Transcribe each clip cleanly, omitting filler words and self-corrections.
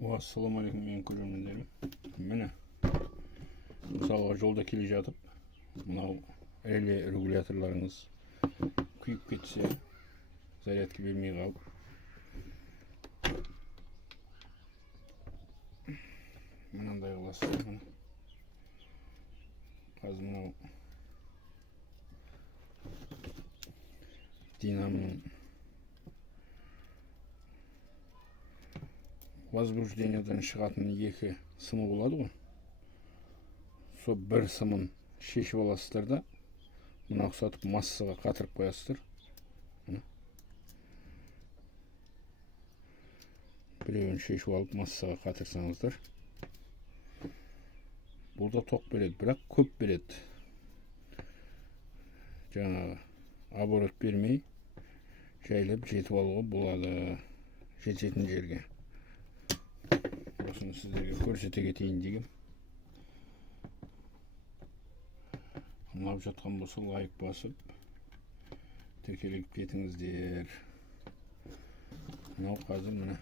Assalamu alaikum менің көрермендерім. Міне, мысалға жолда келе жатып, мынау реле регуляторларыңыз күйіп кетсе, зарядка бермей қалып, мынандай қыласыздар. Қазір мынау динамоның возбуждениядан шығатын екі сымы болады ғой. Сол бір сымын шешіп аласыздар да, мына ұқсатып массаға қатырып қоясыздар. Біреуін шешіп алып массаға қатырсаңыздар. Бұл да тоқ береді, бірақ көп береді. Жаңағы оборот бермей, жайлап жетіп алуға болады, жететін жерге. Осыны сіздерге көрсете кетейін дегем. Ұнап жатқан болса лайк басып, тіркеліп кетіңіздер. Мынау қазір міне.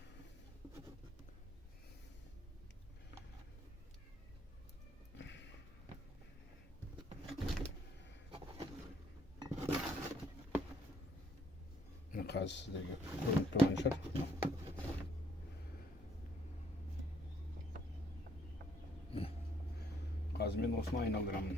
Қазір сіздерге көрініп тұрған шығар. Қазір мен осыны айналдырамын.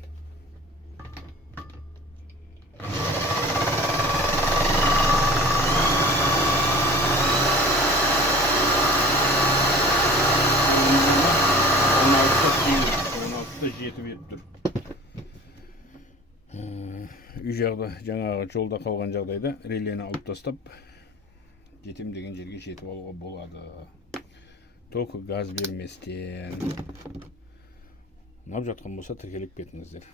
Жетіп етіп тұр. Үй жағда жаңағы жолда қалған жағдайда релені алып тастап, жетем деген жерге жетіп алуға болады. Тоқы газ берместен. Ұнап жатқан болса тіркеліп кетіңіздер.